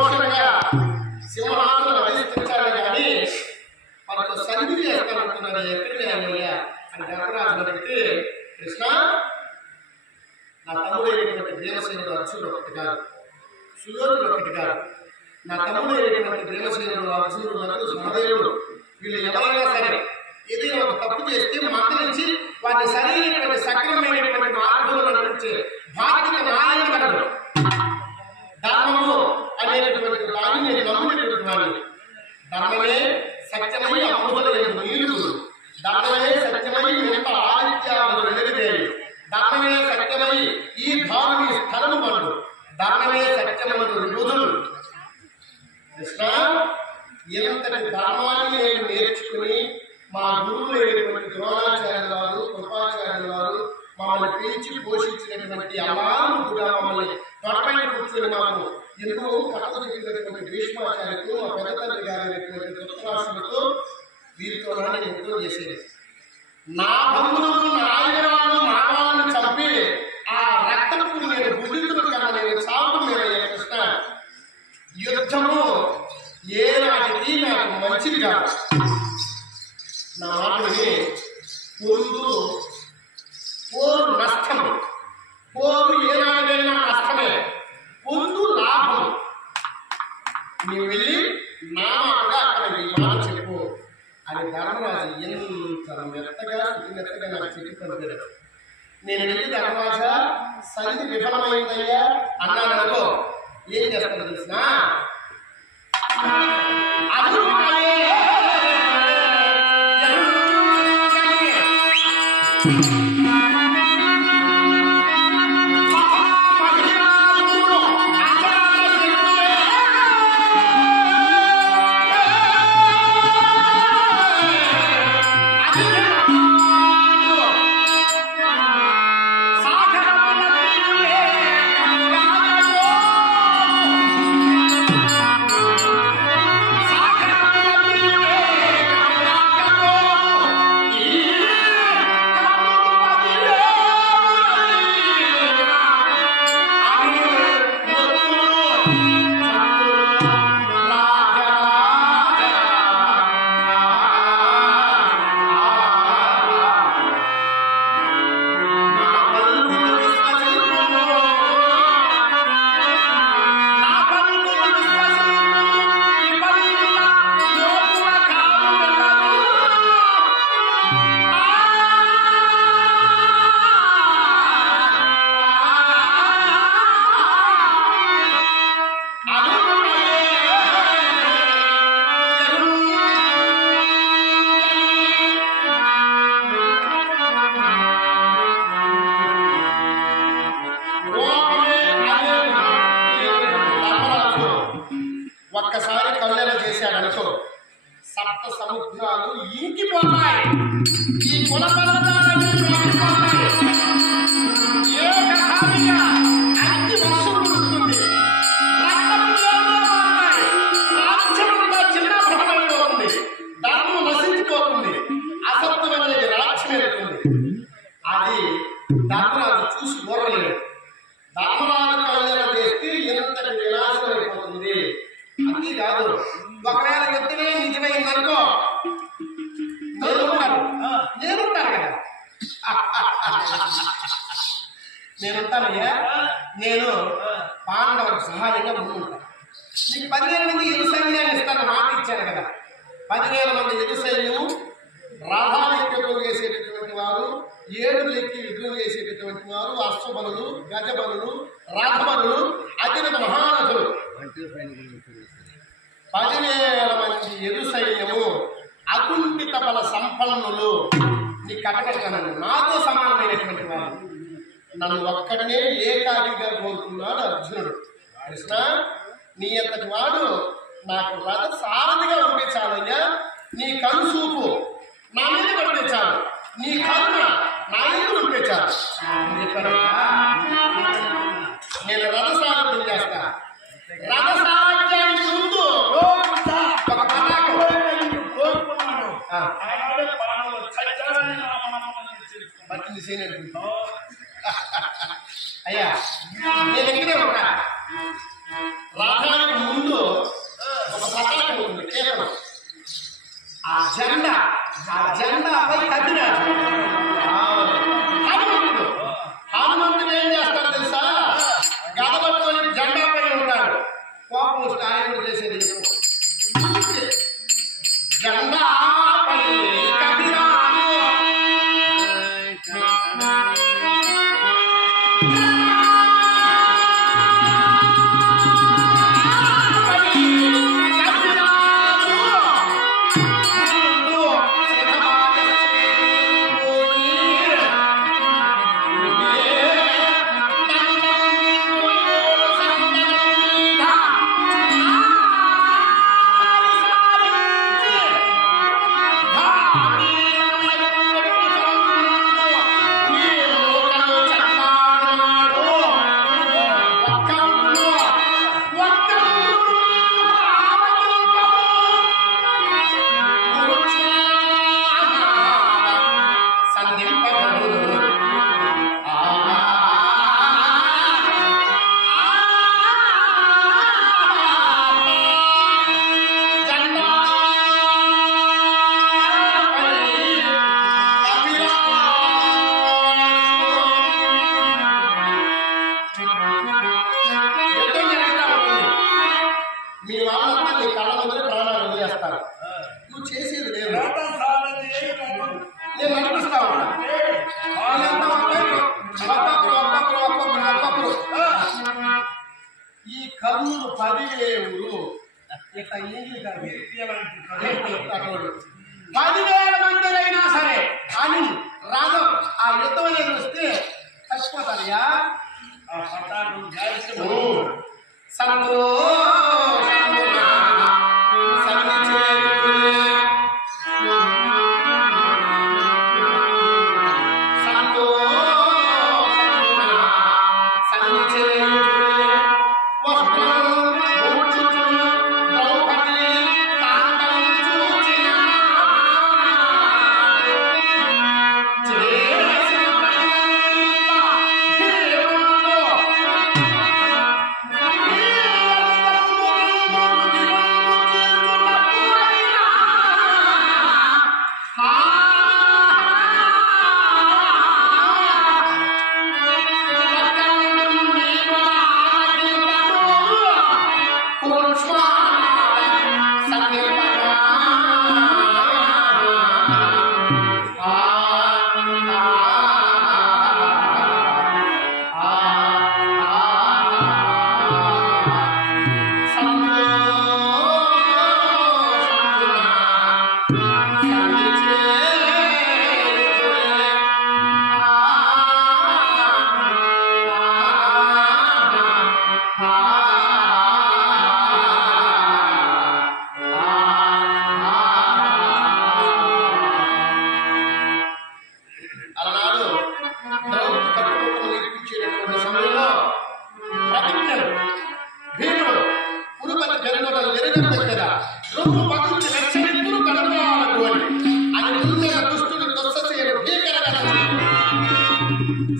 నిర్దోషంగా సింహాసనం అధిష్ఠించాలి కానీ మనకు సంధి చేస్తానంటున్నారు. ఎక్కడికి అయ్యా అని ధర్మరాజు అడిగితే, కృష్ణ నా తమ్ముడైనటువంటి భీమసేనుడు అర్జునుడు ఒకటి కాదు, సుయోధనుడు ఒకటి కాదు, నా తమ్ముడైనటువంటి భీమసేనుడు అర్జునుడు సహదేవుడు వీళ్ళు ఎవరైనా సరే ఏదైనా ఒక తప్పు చేస్తే మందలించి వారిని సరైనటువంటి సక్రమమైనటువంటి మార్గంలో నడిపించే బాధ్యత నాయన కలదు. ధర్మము అనేటటువంటి దాన్ని నేను నమ్మినటువంటి వాడిని. ధర్మమే సత్యమై అమృతమైన నీరు, ధర్మమే సత్యమై ఎంత ఆదిత్యాలు వెలుగుతాయి, ధర్మమే సత్యమై ఈ భావి స్థలము పడు, ధర్మమే సత్యమైన యోధులు. కృష్ణ ఎంతటి ధర్మాన్ని నేను నేర్చుకుని మా గురువులు అయినటువంటి ద్రోణాచార్యుల వారు, కృపాచార్యుల వారు మమ్మల్ని పెంచి పోషించినటువంటి అమ్మాను కూడా మమ్మల్ని తొడపైన కూర్చొని మాకు ఎంతో కథలు చెప్పినటువంటి భీష్మాచార్యులు, మా పెద్దతండ్రి గారైనటువంటి ధృతరాష్ట్రులతో వీరితో నేను ఎంతో చేసేది. నా బంధువులు నాయకులను మానవాలను చంపి ఆ రక్తపు నేను భుజించడం కన్నా నేను చావడం మేరయ్యా కృష్ణ. యుద్ధము ఏనాటికి నాకు మంచిది కాదు. నా మాటని పోరు నష్టము, పోరు ఏనాడైనా నష్టమే, పొందు లాభం. నీవు వెళ్ళి నా మాటగా అక్కడ ఈ మాట చెప్పు అని ధర్మరాజు ఎంత మెత్తగా నాకు చెప్పి పంపాడు. నేను వెళ్ళి ధర్మరాజా సంధి విఫలమైందయ్యా అన్నాననుకో, ఏం చేస్తాను తెలిసిన ఒక్కసారి కళ్ళెల చేశాడనుకో సప్త సముద్రాలు ఇంకిపోతాయి, ఈ కుల పర్వతాలన్నీ ఇంకిపోతాయి, ఏకధాటిగా అగ్ని వర్షం కురుస్తుంది, రక్తపు జలాలు మారుతాయి, రాజ్యమంతా చిన్నభ్రమైపోతుంది, ధర్మం నశించిపోతుంది, అసత్యం అనేది రాజ్యమేరుతుంది. అది ధర్మరాజు చూసి ఓర్వలేడు. ధర్మరాజు కళ్ళెల చేస్తే ఎంతటి వినాశనం అయిపోతుంది. అది కాదు, ఒకవేళ యుద్ధమే నిజమైందనుకో నేనుంటాను కదా, నేనుంటానయ్యా. నేను పాండవులకు సహాయంగా ముందుంటాను. నీకు 10,000 మంది ఎదు సైన్యాన్ని ఇస్తాను మాట ఇచ్చాను కదా. 10,000 మంది ఎదు సైన్యము, రథాలెక్కి చేసేటటువంటి వారు, ఏడులెక్కి యుద్ధం చేసేటటువంటి వారు, అశ్వబలులు, గజబలులు, రథబలులు, అత్యంత మహారథులు, 10,000 మంది ఎదు సైన్యము, అకుంఠిత బల సంపన్నులు, నీ కటకటనను నాతో సమానమైనటువంటి వారు. నన్ను ఒక్కడనే ఏకాకిగా కోరుకున్నాడు అర్జునుడు. కృష్ణ నీ అంతటి వాడు నాకు రథ సారథిగా ఉంటే చాలయ్యా. నీ కనుసూపు నా మీద పడితే చాలు, నీ కరుణ నా మీద ఉంటే చాలు. నేను రథ సారథ్యం చేస్తా. రథ సారథ్యానికి ముందు ఒక పతాకం పట్టింది సీనియర్ అయ్యా. నేను ఇక్కడే ఉంటా. రథానికి ముందు జెండాపై కత్తిరాజు హనుమంతుడు. హనుమంతుడు ఏం చేస్తాడు తెలుసా? గద పట్టుకొని జెండాపై ఉంటాడు. కోపం వస్తే ఆయన చేసేది జెండాపై కత్తిరాజు. మీ వాళ్ళంతా నీ కళ్ళ ముందరే ప్రాణాలు వదిలేస్తారు. నువ్వు చేసేది లేదు, నేను నడిపిస్తా ఉన్నా. ఈ కర్ణులు 10,000 10,000 మందిరైనా సరే అని రాజు ఆ యుద్ధం అనేది వస్తే చచ్చిపోతారయ్యా.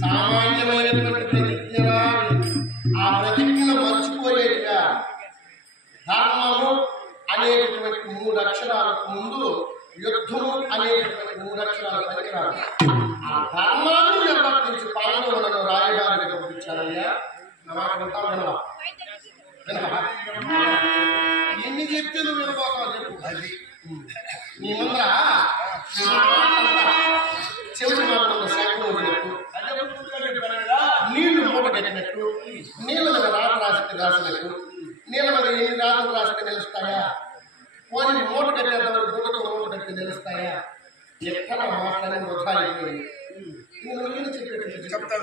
సామాన్యమైనటువంటి ప్రతిజ్ఞ ఆ ప్రతిజ్ఞను మర్చిపోయేట్టుగా ధర్మము అనేటటువంటి 3 అక్షరాలకు ముందు యుద్ధము అనేటటువంటి 3 అక్షరాలు పలికినాడు. ఆ ధర్మాన్ని నిర్వర్తించి పాండవులను రాయబారిగా పంపించారయ్యా. నమ్మకంతా వినవా? ఎన్ని చెప్తే నువ్వు వినబోతావు చెప్పు. అది నీ ముందర చెవుడు మనకు శాఖలు వదిలినట్టు, నీళ్లు మూట కట్టినట్టు, నీళ్ళ మీద రాసినట్టు, నీళ్ళ మీద ఎన్ని రాతలు రాస్తే నిలుస్తాయా? పోనీ మూట కట్టేటప్పుడు గుడ్డతో మూట కట్టి నిలుస్తాయా? ఎక్కడ మాట్లాడి వృధా అయిపోయింది. నేను చెప్పేటట్టు చెప్తా.